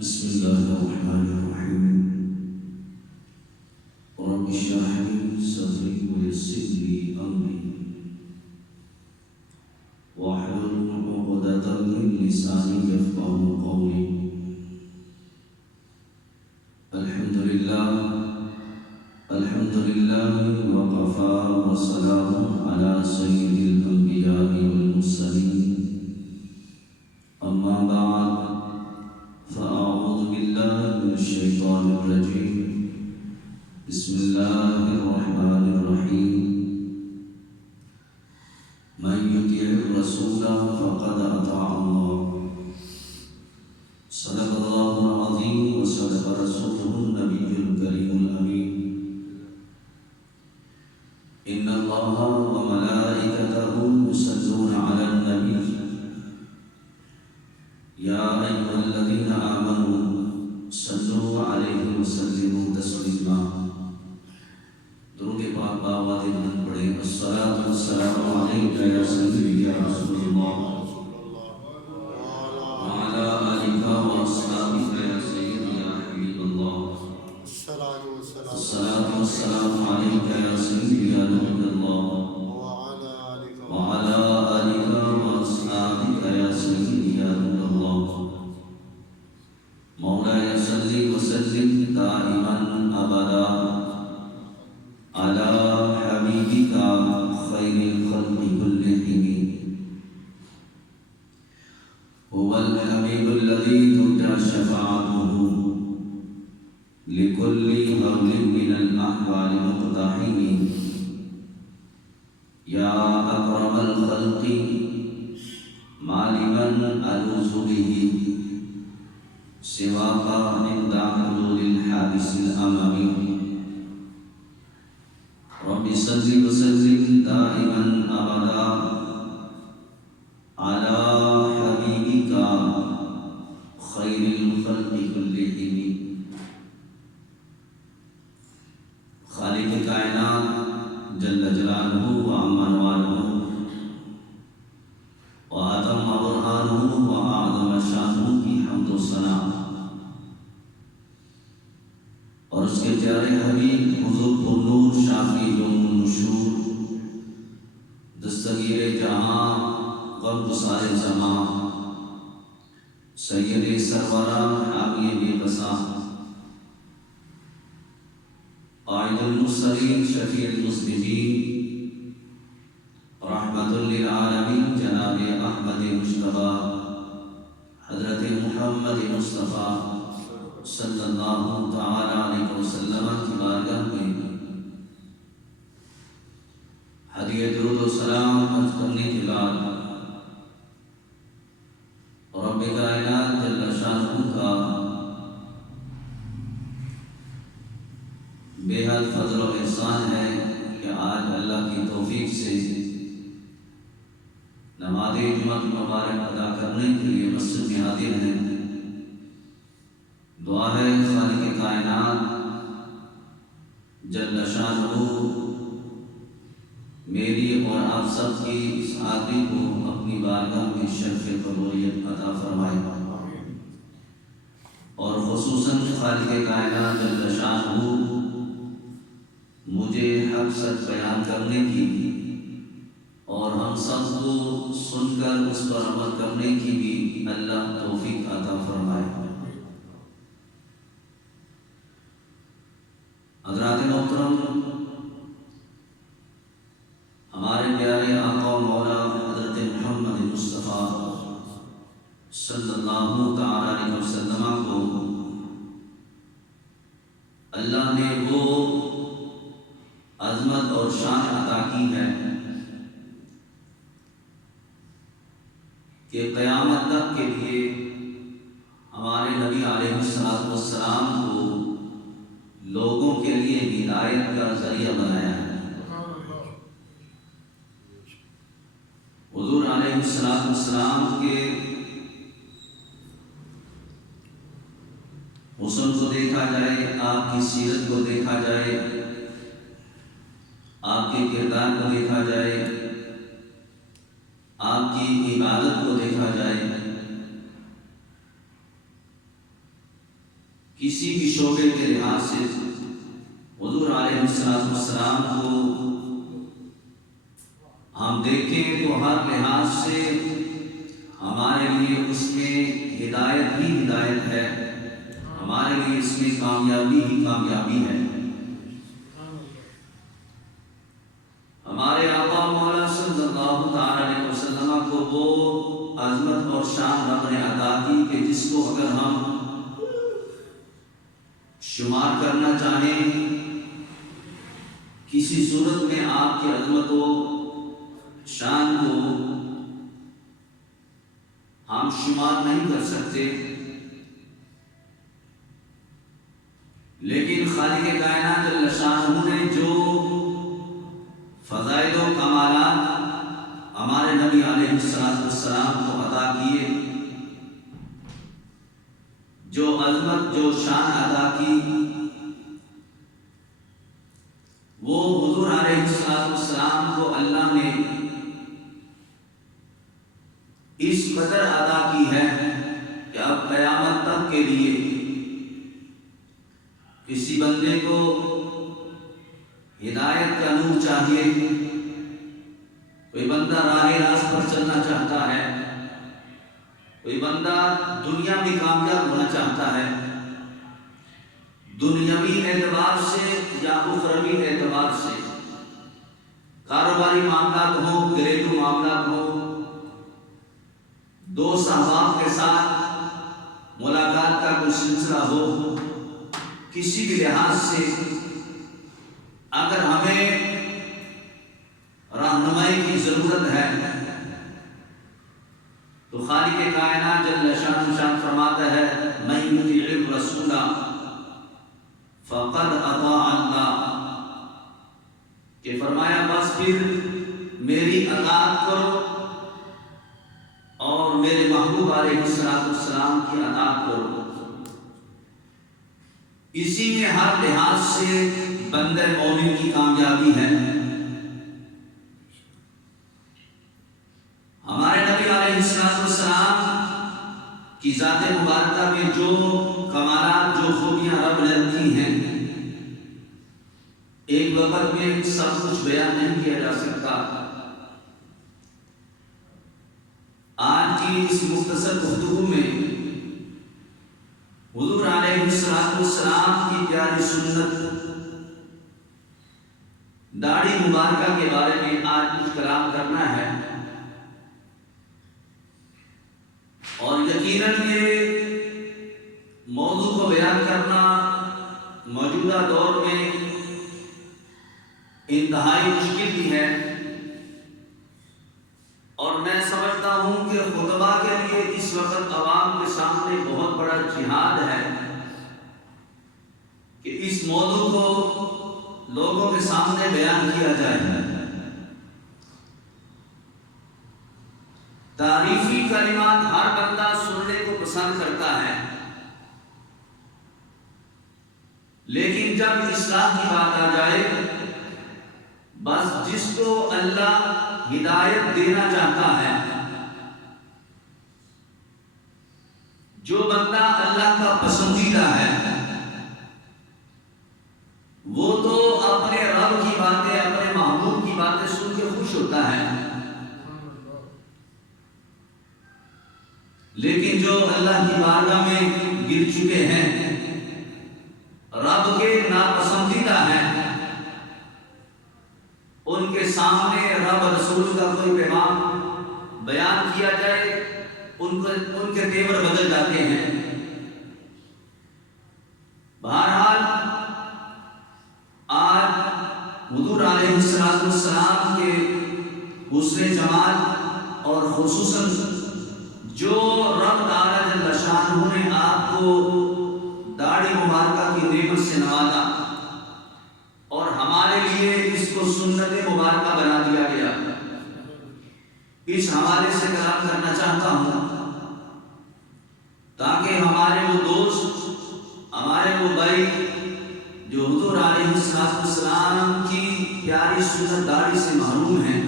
بسم الله الرحمن الرحيم. رب اشرح لي صدري ويسر لي أمري واحلل عقدة من لساني يفقهوا قولي. الحمد لله وكفى وسلام على سيد الأنبياء والمرسلين. أما بعد فأعوذ بالله من الشيطان الرجيم. بسم الله الرحمن الرحيم. من يطع الرسول فقد أطاع الله. صدق الله العظيم وصدق رسوله النبي الكريم الأمين. إن الله وملائكته يصلون على النبي يا أيها الذين آمنوا صلوا عليه وسلموا تسليما. درود پاک باواد بلند پڑھیں. الصلاۃ والسلام علیک یا سیدی یا رسول اللہ وعلی آلک واصحابک یا سیدی یا حبیب اللہ. الصلاۃ والسلام علیک یا سیدی یا نبی اللہ وعلی آلک واصحابک یا سیدی یا نور اللہ. مولاي صل وسلم دائما ابدا على حبيبك خير الخلق كلهم. هو الحبيب الذي ترجى شفاعته لكل هول من الاحوال مقتحم. يا اكرم الخلق ما لمن الوذ به سواك عند حلول الحادث الأمامي. رب صل وسلم دائما أبدا على حبيبك خير الخلق كلهم. خالق کائنات جل جلالہ وعم انوارہ وآتم برہانہ وأعظم شانہ کی حمد و ثنا اور اس کے پیارے حبیب حضور النور شافی یوم النشور دستگیر جہاں غم گسار زمان سید سرورہ حامی بے بسا قائد المرسلین شفیع المذنبین رحمت للعالمین جناب احمد مجتبی حضرت محمد مصطفیٰ صلی اللہ تعالی علیہ وسلم کی بارگاہ میں ہدیہ درود و سلام عرض کرنے کے بعد رب کائنات جل شانہ کا بے حد فضل و احسان ہے کہ آج اللہ کی توفیق سے نماز جمعہ مبارک ادا کرنے کے لیے مسجد میں حاضر ہیں. دعا ہے خالق کائنات جل شانہ میری اور آپ سب کی اس آدمی کو اپنی بارگاہ میں شرف قبولیت عطا فرمائے اور خصوصاً خالق کائنات جل شانہ مجھے حق سچ بیان کرنے کی اور ہم سب کو سن کر اس پر عمل کرنے کی بھی اللہ توفیق عطا فرمائے. حضرات محترم، ہمارے پیارے آقا و مولا حضرت محمد مصطفیٰ صلی اللہ تعالی علیہ وسلم کو اللہ نے وہ عظمت اور شان عطا کی ہے کہ قیامت تک کے لیے ہمارے نبی علیہ السلام کو لوگوں کے لیے ہدایت کا ذریعہ بنایا ہے. حضور علیہ السلام کے حسن کو دیکھا جائے، آپ کی سیرت کو دیکھا جائے، آپ کے کردار کو دیکھا جائے، آپ کی عبادت کو دیکھا جائے کسی بھی شعبے کے لحاظ سے حضور علیہ السلام کو ہم دیکھیں تو ہر لحاظ سے ہمارے لیے اس میں ہدایت ہی ہدایت ہے، ہمارے لیے اس میں کامیابی ہی کامیابی ہے۔ ہمارے آقا مولا صلی اللہ تعالی علیہ وسلم کو وہ عظمت اور شان رب نے عطا کی کہ جس کو اگر ہم شمار کرنا چاہیں، کسی صورت میں آپ کی عظمت و شان کو ہم شمار نہیں کر سکتے، لیکن خالق کائنات جل شانہ نے جو فضائل و کمالات ہمارے نبی علیہ السلام کو عطا کیے، جو عظمت جو شان عطا کی، وہ حضور علیہ السلام کو اللہ نے اس قدر عطا کی ہے کہ اب قیامت تک کے لیے کسی بندے کو ہدایت کا نور چاہیے، کوئی بندہ راہ راست پر چلنا چاہتا ہے، کوئی بندہ دنیا میں کامیاب ہونا چاہتا ہے، دنیاوی اعتبار سے یا اخروی اعتبار سے، کاروباری معاملات ہوں، گھریلو معاملات ہوں، دوست احباب کے ساتھ ملاقات کا کوئی سلسلہ ہو، کسی بھی لحاظ سے اگر ہمیں رہنمائی کی ضرورت ہے تو خالق کائنات جل شان فرماتا ہے من یطیع الرسول فقد اطاع اللہ، کہ فرمایا بس پھر میری اطاعت کرو اور میرے محبوب علیہ السلام کی اطاعت کرو۔ اسی میں ہر لحاظ سے بندہ مومن کی کامیابی ہے۔ ہمارے نبی علیہ السلام کی ذات مبارکہ میں جو کمالات جو خوبیاں رب نے رکھی ہیں، ایک وقت میں سب کچھ بیان نہیں کیا جا سکتا۔ آج کی اس مختصر گفتگو میں حضور علیہ السلام کی پیاری سنت داڑھی مبارکہ کے بارے میں آج کچھ کلام کرنا ہے، اور یقیناً یہ موضوع کو بیان کرنا موجودہ دور میں انتہائی مشکل بھی ہے، اور میں سمجھتا ہوں کہ خطبہ کے لیے اس وقت عوام کے سامنے بہت بڑا جہاد ہے کہ اس موضوع کو لوگوں کے سامنے بیان کیا جائے۔ تعریفی کلمات ہر بندہ سننے کو پسند کرتا ہے، لیکن جب اصلاح کی بات آ جائے، بس جس کو اللہ ہدایت دینا چاہتا ہے، جو بندہ اللہ کا پسندیدہ ہے، وہ تو اپنے رب کی باتیں، اپنے محبوب کی باتیں سن کے خوش ہوتا ہے، لیکن جو اللہ کی بارگاہ میں گر چکے ہیں، رب کے ناپسندیدہ ہیں، ان کے سامنے رب رسول کا کوئی پیغام بیان کیا جائے، ان کے تیور بدل جاتے ہیں۔ بہرحال آج حضور علیہ السلام کے حسن جمال اور خصوصاً جو رب تعالی جل شانہ نے آپ کو داڑھی مبارکہ کی نعمت سے نوازا اور ہمارے لیے اس کو سنت مبارکہ بنا دیا گیا، اس حوالے سے کلام کرنا چاہتا ہوں تاکہ ہمارے وہ دوست، ہمارے وہ بھائی جو حضور علیہ السلام کی پیاری سنت داڑھی سے محروم ہیں،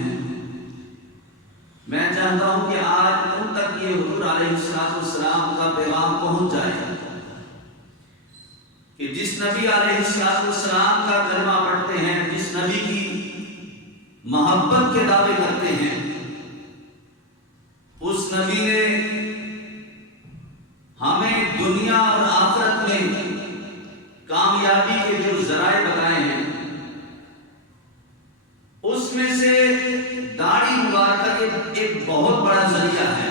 میں چاہتا ہوں کہ آج ان تک یہ حضور علیہ السلام کا پیغام پہنچ جائے کہ جس نبی علیہ السلام کا کلمہ پڑھتے ہیں، جس نبی کی محبت کے دعوے کرتے ہیں، اس نبی نے ہمیں دنیا اور آخرت میں کامیابی کے جو ذرائع بتائے ہیں، اس میں سے داڑھی مبارکہ ایک بہت بڑا ذریعہ ہے۔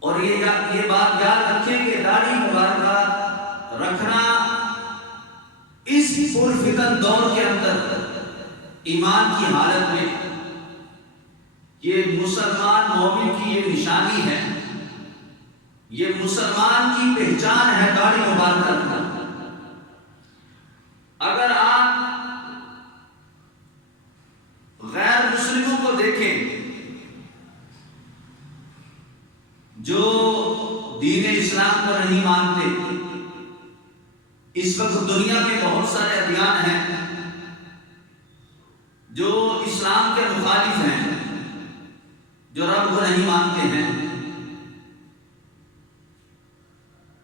اور یہ بات یاد رکھیں کہ داڑھی مبارکہ رکھنا اس پرفتن دور کے اندر ایمان کی حالت میں یہ مسلمان مومن کی یہ نشانی ہے، یہ مسلمان کی پہچان ہے داڑھی مبارکہ رکھنا۔ اگر آپ غیر مسلموں کو دیکھیں جو دین اسلام کو نہیں مانتے، اس وقت دنیا میں بہت سارے ادیان ہیں جو اسلام کے مخالف ہیں، جو رب کو نہیں مانتے ہیں،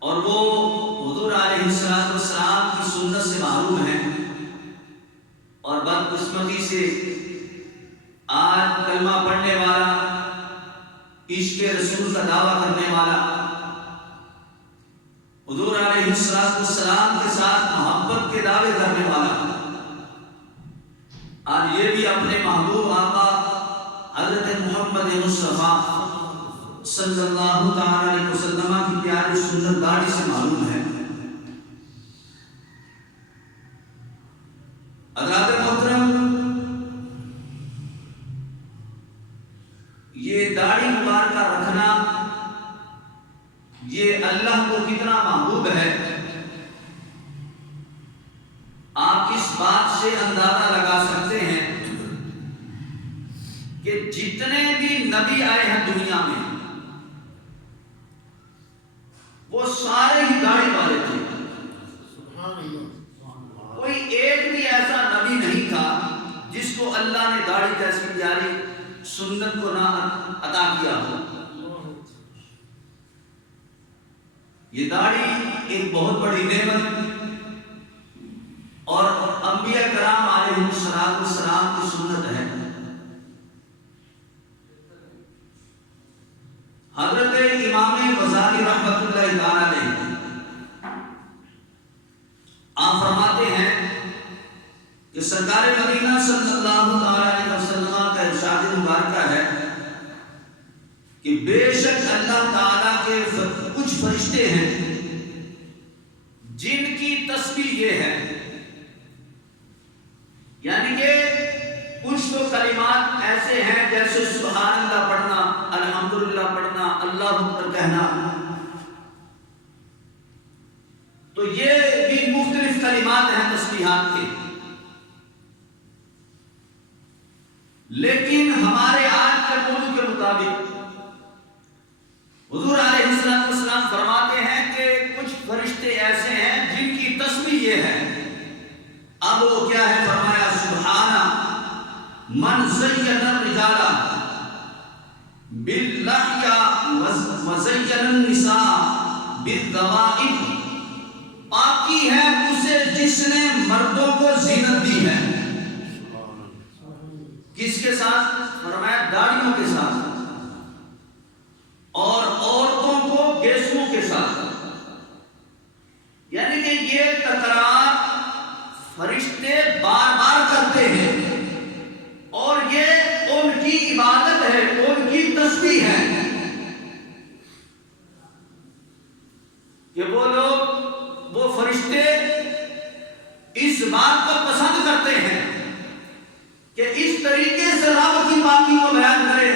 اور وہ حضور علیہ السلام کی سنت سے محروم ہیں، اور بدقسمتی سے آج کلمہ پڑھنے والا، عشق رسول کا دعویٰ کرنے والا، حضور علیہ السلام کے ساتھ محبت کے دعوے کرنے والا، آج یہ بھی اپنے محبوب آقا حضرت محمد مصطفیٰ صلی اللہ تعالی علیہ وسلم کی پیاری سنت داڑھی سے معلوم ہے۔ حضرات محترم، یہ داڑھی مبارکہ رکھنا یہ اللہ کو کتنا محبوب ہے، آپ اس بات سے اندازہ لگا سکتے ہیں کہ جتنے بھی نبی آئے ہیں دنیا میں وہ سارے ہی داڑھی والے تھے۔ کوئی ایک بھی ایسا نبی نہیں تھا جس کو اللہ نے داڑھی جیسی پیاری سنت کو نہ عطا کیا ہو۔ یہ داڑھی ایک بہت بڑی نعمت اور انبیاء کرام علیہ السلام کی سنت ہے۔ حضرت امام غزالی رحمۃ اللہ تعالی علیہ آپ فرماتے ہیں کہ سرکار مدینہ صلی اللہ تعالی علیہ وسلم کا ارشاد مبارکہ ہے کہ بے شک اللہ تعالیٰ کے کچھ فرشتے ہیں جن کی تسبیح یہ ہے، یعنی کہ کچھ تو کلمات ایسے ہیں جیسے سبحان اللہ پڑھنا، الحمدللہ پڑھنا، اللہ اکبر کہنا، تو یہ بھی مختلف کلمات ہیں تسبیحات کے، لیکن ہمارے آج کے موضوع کے مطابق حضور علیہ السلام فرماتے ہیں کہ کچھ فرشتے ایسے ہیں جن کی تسبیح یہ ہے۔ اب وہ کیا ہے؟ فرمایا سبحانہ من زین الرجال باللحیہ وزین النساء بالذوائب، پاکی ہے اسے جس نے مردوں کو زینت دی ہے۔ کس کے ساتھ؟ فرمایا داڑھیوں کے ساتھ، اور عورتوں کو گیسوں کے ساتھ، یعنی کہ یہ تکرار فرشتے بار بار کرتے ہیں اور یہ ان کی عبادت ہے، ان کی تسبیح ہے کہ وہ لوگ، وہ فرشتے اس بات کو پسند کرتے ہیں کہ اس طریقے سے رب کی پاکی کو بیان کرے،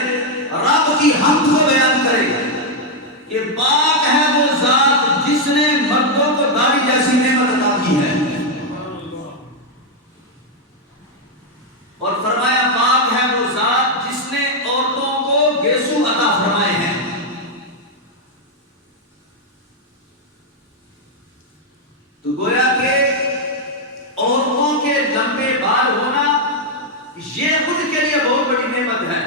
رب کی حمد کو بیان کرے کہ پاک ہے وہ ذات جس نے مردوں کو داڑھی جیسی نعمت عطا کی ہے، اور فرمایا پاک ہے وہ ذات جس نے عورتوں کو گیسو عطا فرمائے ہیں۔ تو گویا کہ عورتوں کے لمبے بال ہونا یہ خود کے لیے بہت بڑی نعمت ہے،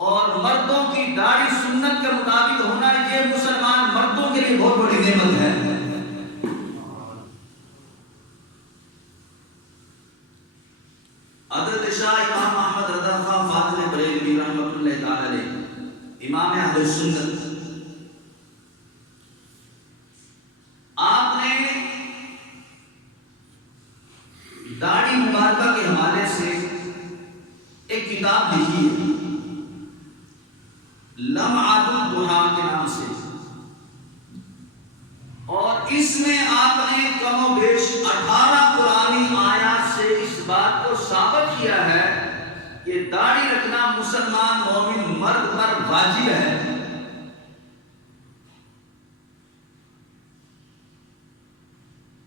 اور مردوں کی داڑھی سنت کے مطابق ہونا یہ مسلمان مردوں کے لیے بہت امام اہل سنت، آپ نے داڑھی مبارکہ کے حوالے سے ایک کتاب لکھی ہے لمعۃ الضحیٰ کے نام سے، اور اس میں آپ نے کم و بیش 18 قرآنی آیات سے اس بات کو ثابت کیا ہے کہ داڑھی رکھنا مسلمان مومن مرد پر واجب ہے،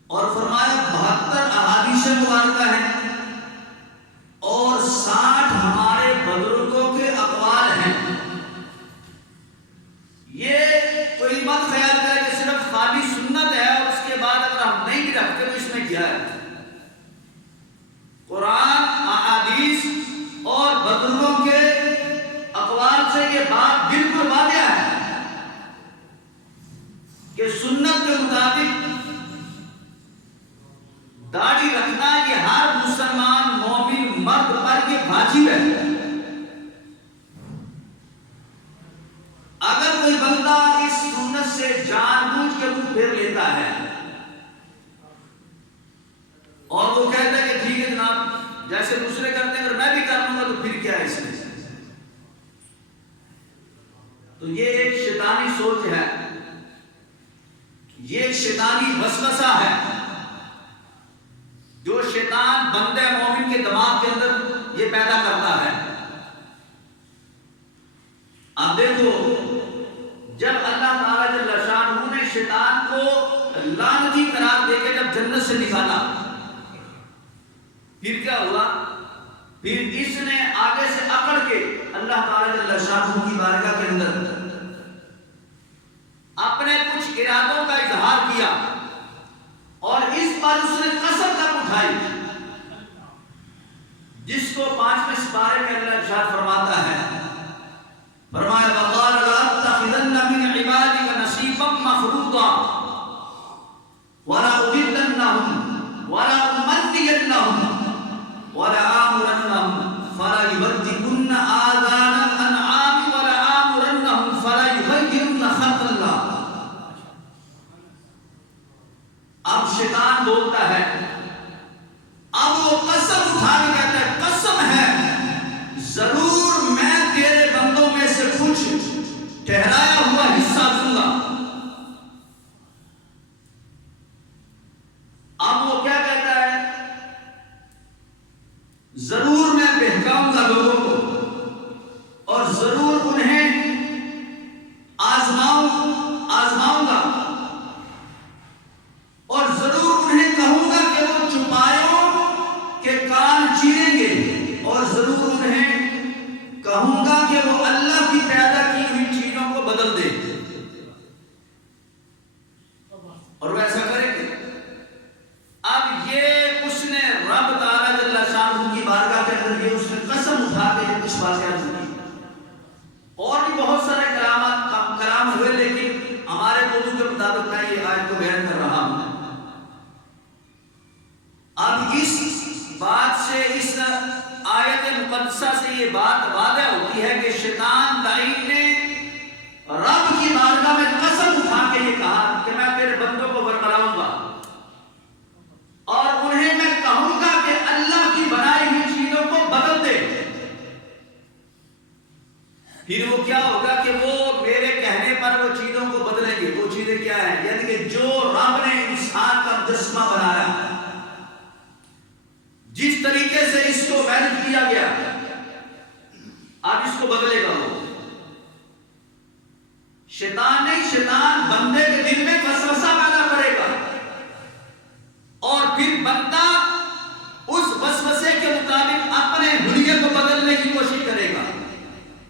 اور فرمایا 72 احادیث مبارکہ ہیں اور 60 ہمارے بزرگوں کے اقوال ہیں۔ یہ کوئی مت خیال کرے کہ صرف خالی سنت ہے اور اس کے بعد اگر ہم نہیں بھی رکھتے تو اس میں کیا ہے۔ قرآن، احادیث اور بزرگوں کے اقوال سے یہ بات بالکل واضح ہے کہ سنت کے مطابق داڑھی رکھنا یہ ہر مسلمان مومن مرد پر یہ واجب ہے۔ اگر کوئی بندہ اس سنت سے جان بوجھ کے منہ پھیر لیتا ہے اور وہ کہتا ہے کہ ٹھیک ہے جناب جیسے دوسرے کرتے ہیں اگر میں بھی کر لوں گا تو پھر کیا ہے اس میں، تو یہ ایک شیطانی سوچ ہے، یہ ایک شیطانی وسوسہ ہے جو شیطان بندے مومن کے دماغ کے اندر یہ پیدا کرتا ہے۔ اب دیکھو جب اللہ تعالی جل شانہ نے شیطان کو لعنتی قرار دے کے جب جنت سے نکالا پھر کیا ہوا؟ پھر اس نے آگے سے اکڑ کے اللہ تعالی جل شانہ کی بارگاہ کے اندر اپنے کچھ ارادوں کا اظہار کیا اور اس پر اس نے قسم تک اٹھائی، جس کو 5ویں سپارے میں اللہ ارشاد فرماتا ہے، فرمایا وقال لأتخذن من عبادك نصيبا مفروضا ولأضلنهم ولأمنينهم ولآمرنهم فليبتكن آذان الأنعام ولآمرنهم فليغيرن خلق الله۔ اب شیطان بولتا ہے، اب وہ قسم اٹھا کے کہتا ہے قسم ہے ضرور میں تیرے بندوں میں سے کچھ ٹھہرایا ہوا حصہ دوں گا۔ اب وہ کیا کہتا ہے؟ ضرور میں بہکاؤں گا لوگوں کو اور ضرور انہیں آزماؤں گا اور ضرور انہیں کہوں گا کہ وہ چوپایوں کے کان چیریں گے اور ضرور انہیں کہوں گا کہ وہ اللہ کی پیدا کی ہوئی چیزوں کو بدل دے اور وہ ایسا کریں گے۔ اب یہ اس نے رب تعالی جل شانہ کی بارگاہ کے اندر یہ اس نے قسم اٹھا کے یہ کچھ باتیں سنی، اور بھی بہت سارے کلام ہوئے لیکن ہمارے موضوع کے مطابق میں یہ آیت کو بیان کر رہا ہوں۔ اب اس بات سے اس آیت مقدسہ سے یہ بات واضح ہوتی ہے کہ شیطان لعین نے رب کی بارگاہ میں قسم اٹھا کے یہ کہا کہ میں تیرے بندوں کو برقراؤں گا اور انہیں میں کہوں گا کہ اللہ کی بنائی ہوئی چیزوں کو بدل دے۔ پھر وہ کیا ہوگا کہ وہ میرے کہنے پر وہ چیزوں کو بدلیں گے۔ وہ چیزیں کیا ہیں؟ یعنی کہ جو رب نے انسان کا مجسمہ بنایا، جس طریقے سے اس کو ویلڈ کیا گیا، اب اس کو بدلے گا وہ۔ شیطان نہیں، شیطان بندے کے دل میں وسوسہ پیدا کرے گا اور پھر بندہ اس وسوسے کے مطابق اپنے حلیے کو بدلنے کی کوشش کرے گا۔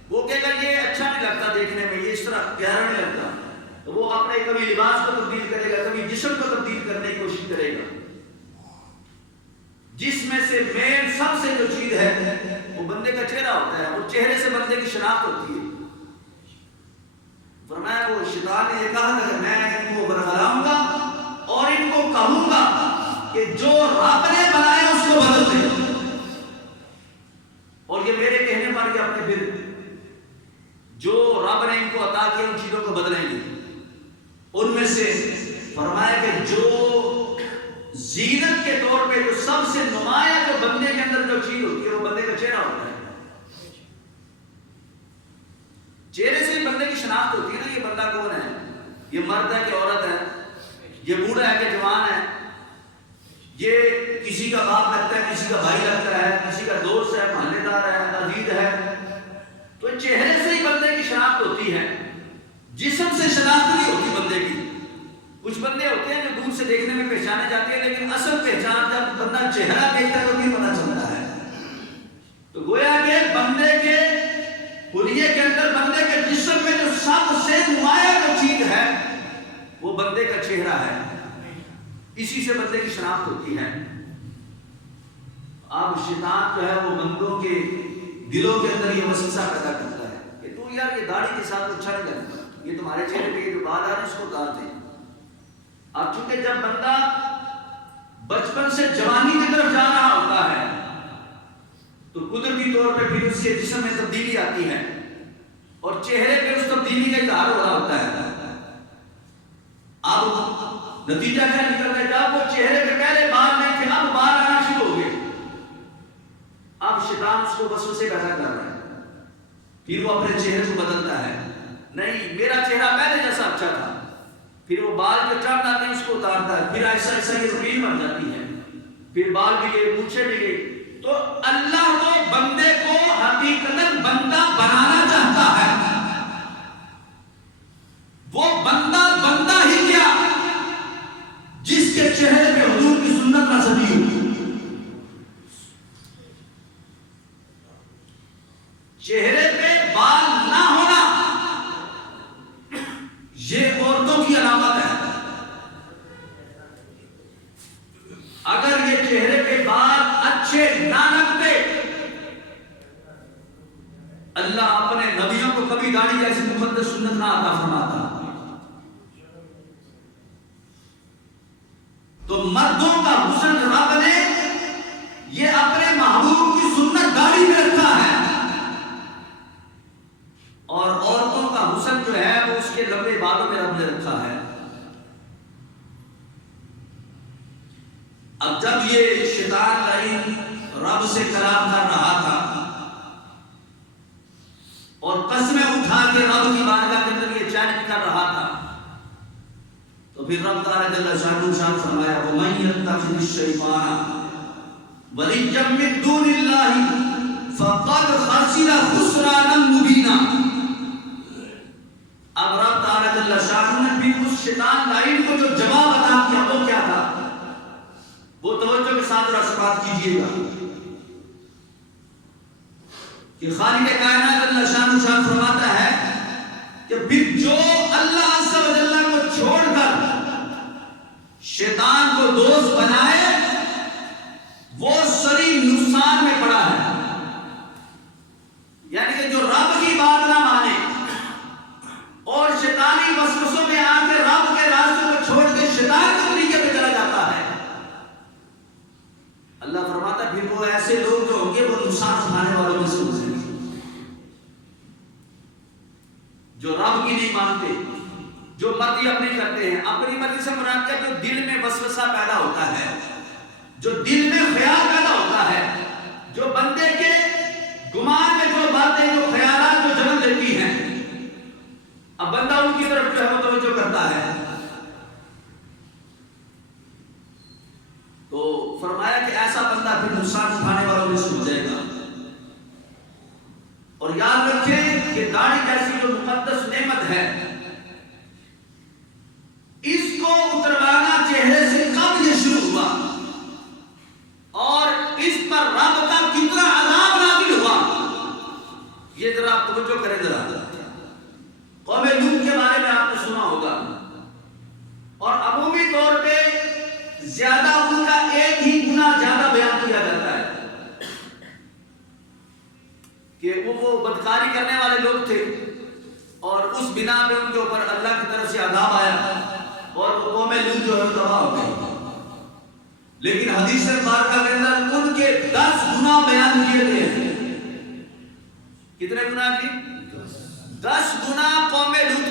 وہ کہے گا یہ اچھا نہیں لگتا دیکھنے میں، یہ اس طرح پیارا نہیں لگتا، تو وہ اپنے کبھی لباس کو تبدیل کرے گا، کبھی جسم کو تبدیل کرنے کی کوشش کرے گا۔ جس میں سے مین سب سے جو چیز ہے وہ بندے کا چہرہ ہوتا ہے، وہ چہرے سے بندے کی شناخت ہوتی ہے۔ فرمایا وہ شیطان نے یہ کہا کہ میں ان کو برگلاؤں گا اور ان کو کہوں گا کہ جو رب نے بنایا اس کو بدل دے، اور یہ میرے کہنے پر کہ اپنے پھر جو رب علماء کی ان چیزوں کو بدلیں گے. ان میں سے فرمایا کہ جو زینت کے طور پہ جو سب سے نمایاں جو بندے کے اندر جو چیز ہوتی ہے وہ بندے کا چہرہ ہوتا ہے. چہرے سے ہی بندے کی شناخت ہوتی ہے نا, یہ بندہ کون ہے, یہ مرد ہے کہ عورت ہے, یہ بوڑھا ہے کہ جوان ہے, یہ کسی کا باپ لگتا ہے, کسی کا بھائی لگتا ہے, کسی کا دوست ہے, محلے دار ہے, عزیز ہے. تو چہرے سے ہی بندے کی شناخت ہوتی ہے, جسم سے شناخت نہیں ہوتی بندے کی. کچھ بندے ہوتے ہیں جو دور سے دیکھنے میں پہچانے جاتے ہیں, لیکن اصل پہچان جب بندہ چہرہ دیکھتا ہے تو نہیں پتا چلتا ہے. تو گویا کہ بندے کے حلیے کے اندر, بندے کے جسم میں جو سب سے نمایاں جو چیز ہے وہ بندے کا چہرہ ہے. اسی سے بندے کی شناخت ہوتی ہے. اب شیطان جو ہے وہ بندوں کے دلوں کے اندر یہ وسوسہ پیدا کرتا ہے کہ تو یار یہ داڑھی کے ساتھ اچھا نہیں لگتا, یہ تمہارے چہرے پہ جو بال آ رہے ہیں اس کو اتار دیں. اب چونکہ جب بندہ بچپن سے جوانی کی طرف جا رہا ہوتا ہے تو قدرتی طور پہ پھر اس کے جسم میں تبدیلی آتی ہے اور چہرے پہ اس تبدیلی کا اظہار ہو رہا ہوتا ہے. اب نتیجہ کیا نکلتا ہے, جب وہ چہرے پہ پہلے بال نہیں تھے اب بال آنا شروع ہو گئے. اب شیطان اس کو وسوسے پیدا کر رہا ہے, پھر وہ اپنے چہرے کو بدلتا ہے. نہیں, میرا چہرہ پہلے جیسا اچھا تھا, پھر وہ بال جو چڑھ آتے ہیں اس کو اتارتا ہے, پھر ایسا ایسا یہ روٹین بن جاتی ہے, پھر بال بھی گئے, مونچھیں بھی گئی. تو اللہ تو بندے کو حقیقتاً بندہ بنانا چاہتا ہے. وہ بندہ بندہ ہی کیا جس کے چہرے پہ حضور کی سنت نہ سجی ہوئی. چہرے پہ بال نہ ہونا یہ عورتوں کی علامت ہے. اگر یہ چہرے پہ بال اچھے نہ لگتے, اللہ اپنے نبیوں کو کبھی داڑھی جیسی مقدس سنت نہ عطا فرماتا. تو مردوں کا حسن رب نے یہ اپنے محبوب کی سنت داڑھی میں رکھا ہے, اور عورتوں کا حسن جو ہے وہ اس کے لمبے بالوں میں رب نے رکھا ہے. اب جب یہ شیطان لعین رب سے کلام کر رہا تھا اور قسمیں اٹھا کے رب کی بارگاہ کے اندر یہ چیلنج کر رہا تھا, تو پھر رب تعالیٰ جل شانہ فرمایا وَمَن يَتَّخِذِ الشَّيْطَانَ وَلِيًّا مِن دُونِ اللَّهِ فَقَدْ خَسِرَ خُسْرَانًا مُبِينًا. اب رب تعالیٰ جل شانہ نے بھی اس شیطان لعین کو جو جواب عطا کیا وہ کیا تھا, وہ توجہ کے ساتھ رسمات کیجئے گا کہ خالق کائنات اللہ شان فرماتا ہے کہ پھر جو اللہ عز و جل کو چھوڑ کر شیطان کو دوست بنائے وہ سری نقصان میں پڑا ہے. یعنی کہ جو رب کی بات نہ مانے اور شیطانی وسوسوں میں آ کے رب کے راستے کو چھوڑ کے شیطان کے طریقے پہ چلا جاتا ہے, اللہ فرماتا ہے پھر وہ ایسے لوگ جو ہوں گے وہ نقصان اٹھانے والوں میں سے ہوں گے جو رب کی نہیں مانتے, جو مرضی اپنی کرتے ہیں. اپنی مرضی سے مراد ہے جو دل میں وسوسہ پیدا ہوتا ہے, جو دل میں خیال پیدا ہوتا ہے, جو بندے کے گمان میں جو باتیں جو خیالات جو جنم لیتی ہیں, اب بندہ ان کی طرف جو ہے وہ توجہ کرتا ہے. تو فرمایا کہ ایسا بندہ پھر نقصان اٹھانے والوں میں سے ہو جائے گا. اور یاد رکھیں کہ داڑھی جیسی جو مقدس نعمت ہے اس کو اتروانا چہرے سے کب یہ شروع ہوا اور اس پر رب کا کتنا عذاب نازل ہوا, یہ ذرا آپ توجہ کریں. ذرا قوم لوط کے بارے میں آپ نے سنا ہوگا اور عمومی طور پہ زیادہ ان کا ایک ہی گناہ زیادہ بیان کیا جاتا ہے کہ وہ بدکاری کرنے والے لوگ تھے اور اس بنا پہ ان کے اوپر اللہ کی طرف سے عذاب آیا اور وہ قوم لوط جو ہے تباہ ہو گئی. لیکن حدیث مبارکہ کے اندر ان کے 10 گناہ بیان کیے گئے ہیں. کتنے گناہ کی؟ 10 گناہ قوم لوط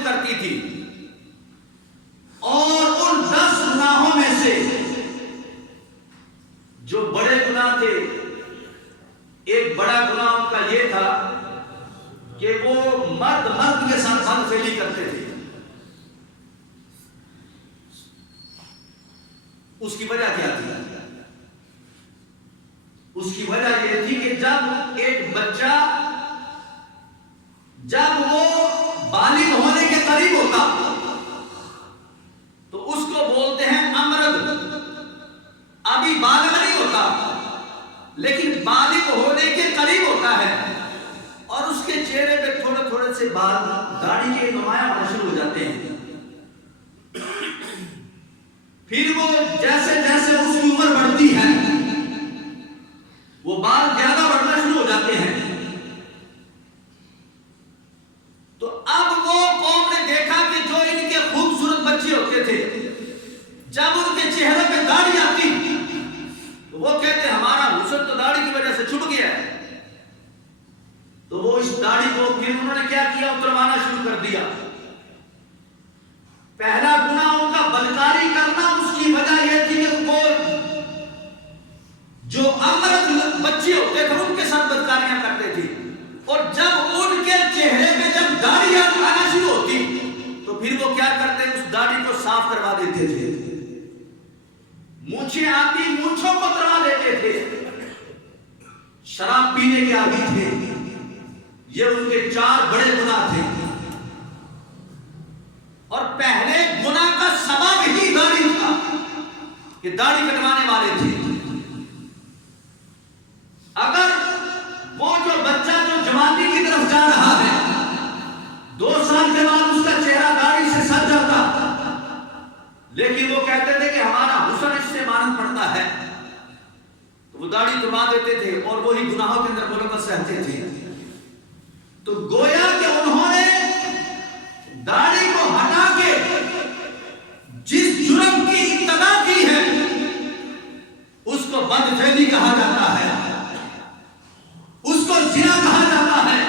اس کی وجہ کیا تھی؟ اس کی وجہ یہ تھی کہ جب ایک بچہ جب وہ بالغ ہونے کے قریب ہوتا تو اس کو بولتے ہیں امرد. ابھی بالغ نہیں ہوتا لیکن بالغ ہونے کے قریب ہوتا ہے اور اس کے چہرے پہ تھوڑے تھوڑے سے بال داڑھی کے نمایاں ہونا شروع ہو جاتے ہیں. پھر وہ جیسے جیسے اس کی عمر بڑھتی ہے وہ بال زیادہ بڑھنا شروع ہو جاتے ہیں. تو اب وہ قوم نے دیکھا کہ جو ان کے خوبصورت بچے ہوتے تھے جب ان کے چہرے پہ داڑھی آتی تو وہ کہتے ہمارا حسن تو داڑھی کی وجہ سے چھپ گیا ہے. تو وہ اس داڑھی کو پھر انہوں نے کیا کیا؟ اتروانا شروع کر دیا. پہلا گناہ ان کا بدکاری کرنا. اس کی وجہ یہ تھی کہ وہ جو امرد بچے ہوتے تھے ان کے ساتھ بدکاریاں کرتے تھے اور جب ان کے چہرے پہ جب داڑھی آنا شروع ہوتی تو پھر وہ کیا کرتے؟ اس داڑھی کو صاف کروا دیتے تھے. مونچھیں آتی مونچھوں کو اتروا دیتے تھے. شراب پینے کے عادی تھے. یہ ان کے 4 بڑے گناہ تھے اور پہلے گناہ کا سبب ہی داڑھی تھا کہ داڑھی کٹوانے والے تھے. اگر وہ جو بچہ جو جوانی کی طرف جا رہا ہے 2 سال کے بعد اس کا چہرہ داڑھی سے سج جاتا لیکن وہ کہتے تھے کہ ہمارا حسن اس سے مانند پڑتا ہے تو وہ داڑھی کٹوا دیتے تھے اور وہی گناہوں کے اندر ملوث رہتے تھے. تو گویا کہ انہوں نے داڑھی کو ہٹا کے جس جرم کی ابتدا کی ہے اس کو بدفعلی کہا جاتا ہے, اس کو زنا کہا جاتا ہے.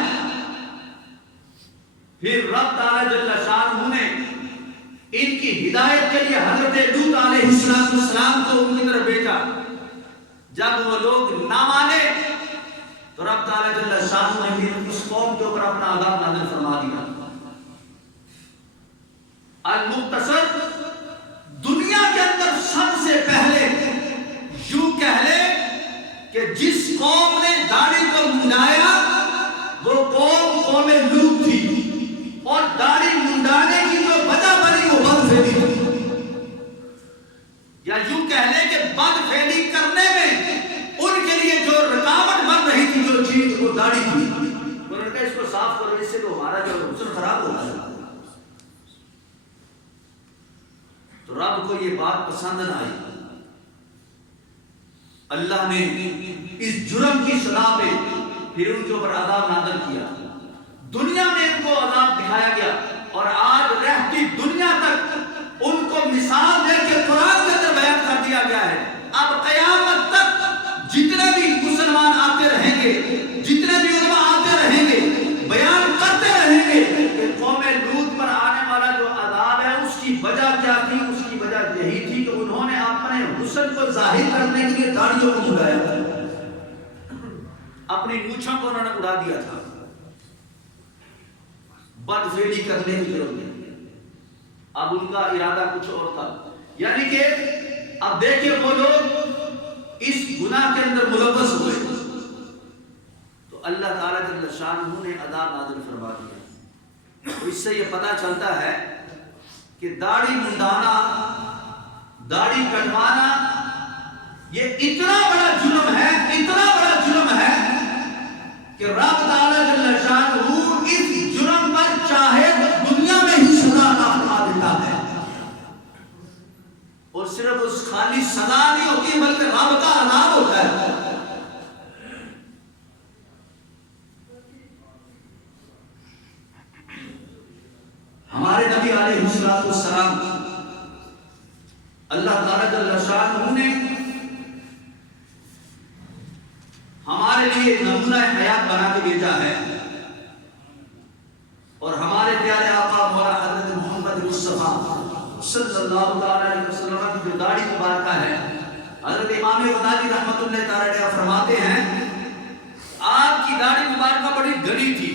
پھر رب تعالی جل شانہ نے ان کی ہدایت کے لیے حضرت لوط علیہ السلام کو ان کی طرف بھیجا. جب وہ لوگ نہ مانے تو رب تعالی جل شانہ نے پھر اس قوم کے اوپر اپنا عذاب نازل فرما دیا. المختصر دنیا کے اندر سب سے پہلے یوں کہہ لے کہ جس قوم نے داڑھی کو منڈایا وہ قوم لوط تھی اور داڑھی منڈانے کی جو وجہ بنی وہ بدفعلی تھی. یا یوں کہہ لے کہ بدفعلی کرنے میں ان کے لیے جو رکاوٹ بن رہی تھی جو چیز وہ داڑھی تھی. انہوں نے کہا اس کو صاف کرو اس سے تو ہمارا جو حسن خراب ہو رہا ہے. تو رب کو یہ بات پسند نہ آئی. اللہ نے اس جرم کی سزا پہ پھر ان کے اوپر عذاب نازل کیا. دنیا میں ان کو عذاب دکھایا گیا اور آج رہتی دنیا تک ان کو مثال دے کے قرآن کے اندر بیان کر دیا گیا ہے. اب قیامت تک جتنے بھی مسلمان آتے رہیں گے, جتنے بھی علماء آتے رہیں گے, بیان کرتے رہیں گے کہ قوم لوط پر آنے والا جو عذاب ہے اس کی وجہ کیا تھی. اس کی وجہ یہی تھی کہ انہوں نے اپنے حسن کو ظاہر کرنے کے لیے داڑھیوں کو اڑایا تھا, اپنی مونچھوں کو انہوں نے اڑا دیا تھا. بدفعلی کرنے کی ضرورت ہے. اب ان کا ارادہ کچھ اور تھا. یعنی کہ اب دیکھیں وہ لوگ اس گناہ کے اندر ملوث ہوئے تو اللہ تعالیٰ جل شانہ نے عذاب نازل فرما دیا. تو اس سے یہ پتہ چلتا ہے کہ داڑھی منڈانا, داڑھی کٹوانا یہ اتنا بڑا جرم ہے, اتنا بڑا جرم ہے کہ رب تعالیٰ جل شانہ اس جرم پر چاہے دنیا میں ہی سزا عطا فرما دیتا ہے. اور صرف اس خالی سزا نہیں ہوتی بلکہ رب کا عذاب ہوتا ہے. ہمارے نبی علیہ السلام اللہ تعالیٰ جل شانہ نے ہمارے لیے نمونہ حیات بنا کے بھیجا ہے اور ہمارے پیارے آقا مولا حضرت محمد مصطفیٰ صلی اللہ علیہ وسلم کی جو داڑھی مبارکہ ہے, حضرت امام غزالی رحمۃ اللہ تعالی علیہ فرماتے ہیں آپ کی داڑھی مبارکہ بڑی گھنی تھی.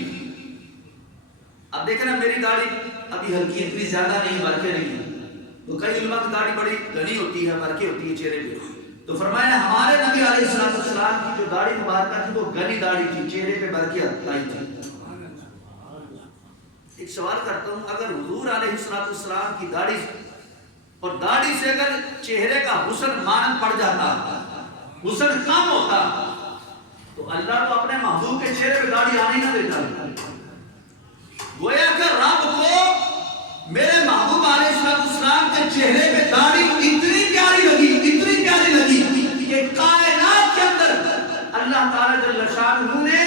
اب دیکھیں نا میری داڑھی ابھی ہلکی اتنی زیادہ نہیں, بلکہ نہیں, تو کئی علماء کی داڑھی بڑی گھنی ہوتی ہے، برقی ہوتی ہے چہرے پہ، تو فرمایا ہمارے نبی علیہ السلام کی جو داڑھی مبارکہ تھی وہ گھنی داڑھی تھی، چہرے پہ برقی آئی تھی۔ ایک سوال کرتا ہوں، اگر حضور علیہ السلام کی داڑھی اور داڑھی سے اگر چہرے کا حسن مانند پڑ جاتا، حسن کم ہوتا، تو اللہ تو اپنے محبوب کے چہرے پہ داڑھی آنے نہ دیتا۔ گویا کہ رب کو میرے محبوب علیہ السلام کے چہرے پہ داڑھی اتنی پیاری لگی کہ کائنات کے اندر اللہ تعالیٰ جل شانہ نے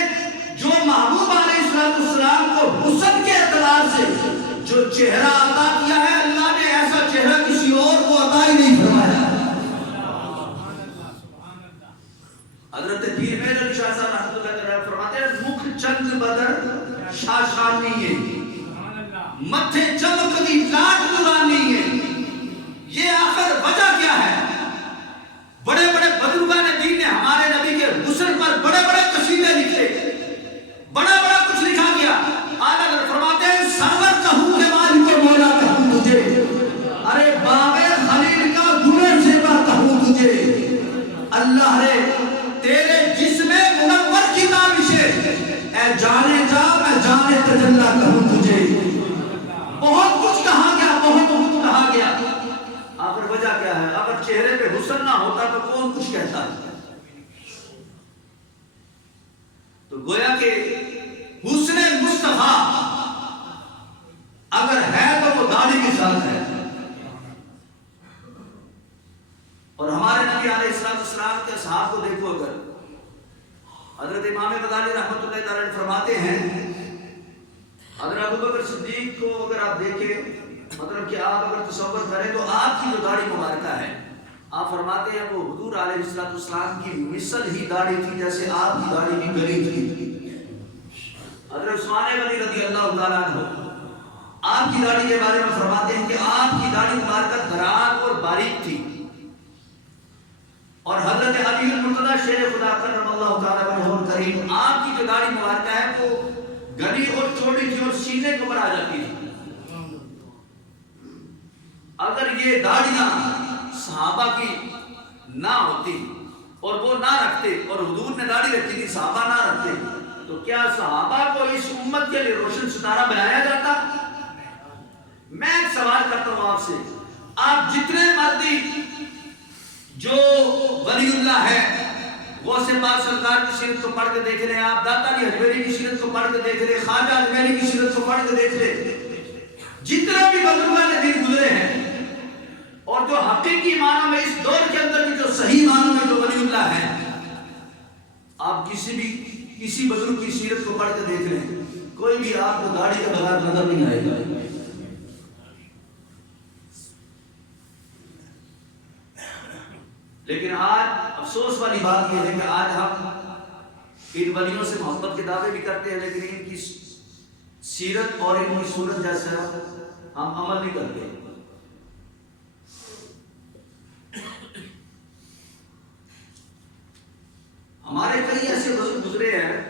جو محبوب علیہ السلام کو حسن کے اعتبار سے جو چہرہ عطا کیا ہے، اللہ نے ایسا چہرہ کسی اور کو عطا ہی نہیں فرمایا۔ حضرت پیر مہر علی شاہ صاحب رحمۃ اللہ علیہ فرماتے ہیں، مکھ چند بدر شاشانی ہے، متھے چمکتی لاٹ نورانی ہے۔ یہ آخر وجہ کیا ہے؟ بڑے بڑے بزرگان دین نے ہمارے نبی کے حسن پر بڑے بڑے قصیدے لکھے، بڑا بڑا کچھ لکھا گیا۔ اعلیٰ حضرت فرماتے ہیں، سرور کہوں کہ مالک و مولا کہوں تجھے، ارے باغ خلیل کا گل زیبا کہوں تجھے، اللہ رے تیرے جسم منور کی تابشیں، اے جانے جا میں جانے تجلا کہوں تجھے۔ بہت کچھ کہا گیا، آخر وجہ کیا ہے؟ اگر چہرے پہ حسن نہ ہوتا تو کون کچھ کہتا ہے؟ تو گویا کہ حسن مصطفیٰ اگر ہے تو وہ داڑھی کے ساتھ ہے۔ اور ہمارے نبی علیہ السلام کے اصحاب کو دیکھو، اگر حضرت امام غزالی رحمۃ اللہ تعالی فرماتے ہیں، اگر ابو بکر صدیق کو اگر آپ دیکھیں، مطلب کہ آپ اگر تصور کریں تو آپ کی جو داڑھی مبارکہ ہے، آپ فرماتے ہیں وہ حضور علیہ السلام کی مثل ہی داڑھی تھی جیسے آپ کی داڑھی بھی گلی تھی۔ حضرت عثمان غنی رضی اللہ تعالیٰ عنہ آپ کی داڑھی کے بارے میں فرماتے ہیں کہ آپ کی داڑھی مبارکہ دراز اور باریک تھی، اور حضرت علی المرتضیٰ شیر خدا کرم اللہ تعالیٰ عنہ کریم آپ کی جو داڑھی مبارکہ ہے وہ گھنی اور چوڑی تھی اور سینے کو پر آ جاتی تھی۔ اگر یہ داڑیاں صحابہ کی نہ ہوتی اور وہ نہ رکھتے، اور حضور نے داڑھی رکھی تھی صحابہ نہ رکھتے، تو کیا صحابہ کو اس امت کے لیے روشن ستارہ بنایا جاتا؟ میں ایک سوال کرتا ہوں آپ سے، آپ جتنے مرضی جو ولی اللہ ہے غوث پاک سرکار کی سیرت کو پڑھ کے دیکھ لیں، آپ داتا علی حجویری کی سیرت کو پڑھ کے دیکھ لیں، خواجہ اجمیری کی سیرت کو پڑھ کے دیکھ لیں، جتنے بھی بزرگان دین گزرے ہیں اور جو حقیقی معنی میں اس دور کے اندر بھی جو صحیح معنی میں جو ولی اللہ ہے، آپ کسی بزرگ کی سیرت کو پڑھ کے دیکھ لیں، کوئی بھی آپ کو داڑھی کے بغیر نظر نہیں آئے گا۔ لیکن آج افسوس والی بات یہ ہے کہ آج ہم ان ولیوں سے محبت کے دعوے بھی کرتے ہیں، لیکن ان کی سیرت اور ان کی صورت جیسا ہم عمل نہیں کرتے۔ ہمارے کئی ایسے بزرگ گزرے ہیں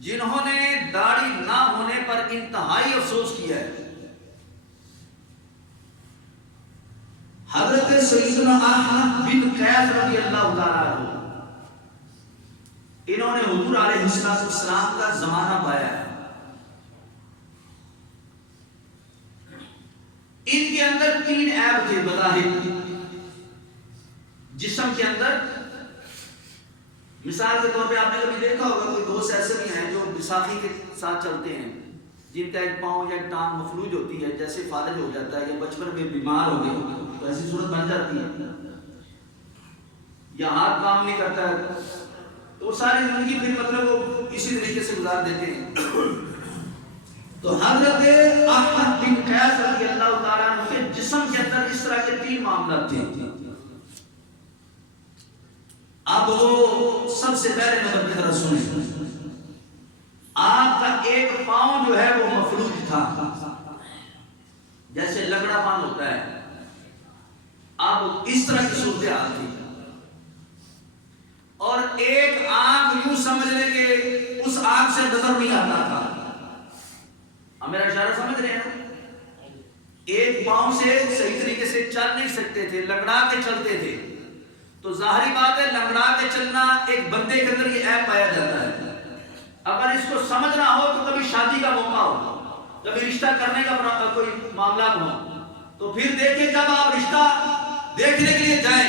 جنہوں نے داڑھی نہ ہونے پر انتہائی افسوس کیا ہے۔ حضرت سیدنا احمد بن قیس رضی اللہ تعالیٰ عنہ، انہوں نے حضور علیہ السلام کا زمانہ پایا ہے۔ ان کے اندر 3 عیب تھے بظاہر جسم کے اندر۔ مثال کے طور پہ آپ نے کبھی دیکھا ہوگا کوئی دوست ایسے بھی ہیں جو بیساکھی کے ساتھ چلتے ہیں، جن کا ایک پاؤں یا ایک ٹانگ مفلوج ہوتی ہے، جیسے فالج ہو جاتا ہے یا بچپن میں بیمار ہو گئے تو ایسی صورت بن جاتی ہے، یا ہاتھ کام نہیں کرتا ہے، تو ساری زندگی پھر مطلب وہ اسی طریقے سے گزار دیتے ہیں۔ تو حضرت احمد بن قیس رضی اللہ تعالیٰ عنہ کے جسم کے اندر اس طرح کے 3 معاملات تھے۔ اب وہ سب سے پہلے نمبر کی طرح سنیں، آپ کا ایک پاؤں جو ہے وہ مفلوج تھا، جیسے لگڑا پان ہوتا ہے، اب اس طرح کی صورتحال تھی، اور ایک آنکھ یوں سمجھ لیں کہ اس آنکھ سے نظر نہیں آتا تھا۔ اب میرا اشارہ سمجھ رہے ہیں؟ ایک پاؤں سے صحیح طریقے سے چل نہیں سکتے تھے، لنگڑا کے چلتے تھے. تو ظاہری بات ہے لنگڑا کے چلنا ایک بندے کے اندر یہ عیب پایا جاتا ہے. اگر اس کو سمجھنا ہو تو کبھی شادی کا موقع ہو، کبھی رشتہ کرنے کا کوئی معاملات ہو، تو پھر دیکھیں جب آپ رشتہ دیکھنے کے لیے جائیں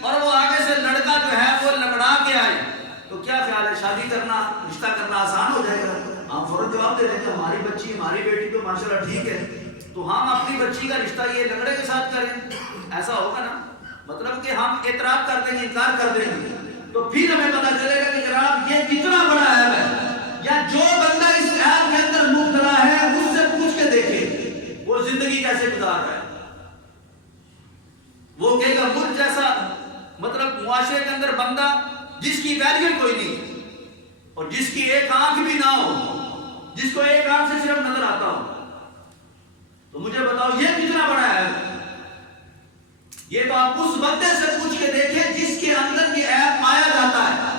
اور وہ آگے سے لڑکا جو ہے وہ لنگڑا کے آئے تو کیا خیال ہے؟ شادی کرنا، رشتہ کرنا آسان ہو جائے گا؟ آپ فوراً جواب دے دیں کہ ہماری بچی ہماری بیٹی تو ماشاءاللہ ٹھیک ہے، تو ہم اپنی بچی کا رشتہ یہ لنگڑے کے ساتھ کریں، ایسا ہوگا نا؟ مطلب کہ ہم اعتراض کر دیں گے، انکار کر دیں گے، تو پھر ہمیں پتہ چلے گا کہ جناب یہ کتنا بڑا عیب ہے. یا جو بندہ اس عیب کے اندر مبتلا ہے اس سے پوچھ کے دیکھے وہ زندگی کیسے گزار رہا ہے. وہ کہے گا مجھ جیسا مطلب معاشرے کے اندر بندہ جس کی ویلیو کوئی نہیں اور جس کی ایک آنکھ بھی نہ ہو، جس کو ایک آنکھ سے صرف نظر آتا ہو، تو مجھے بتاؤ یہ کتنا بڑا ہے. یہ تو آپ اس بندے سے پوچھ کے دیکھیں جس کے اندر یہ عیب پایا جاتا ہے،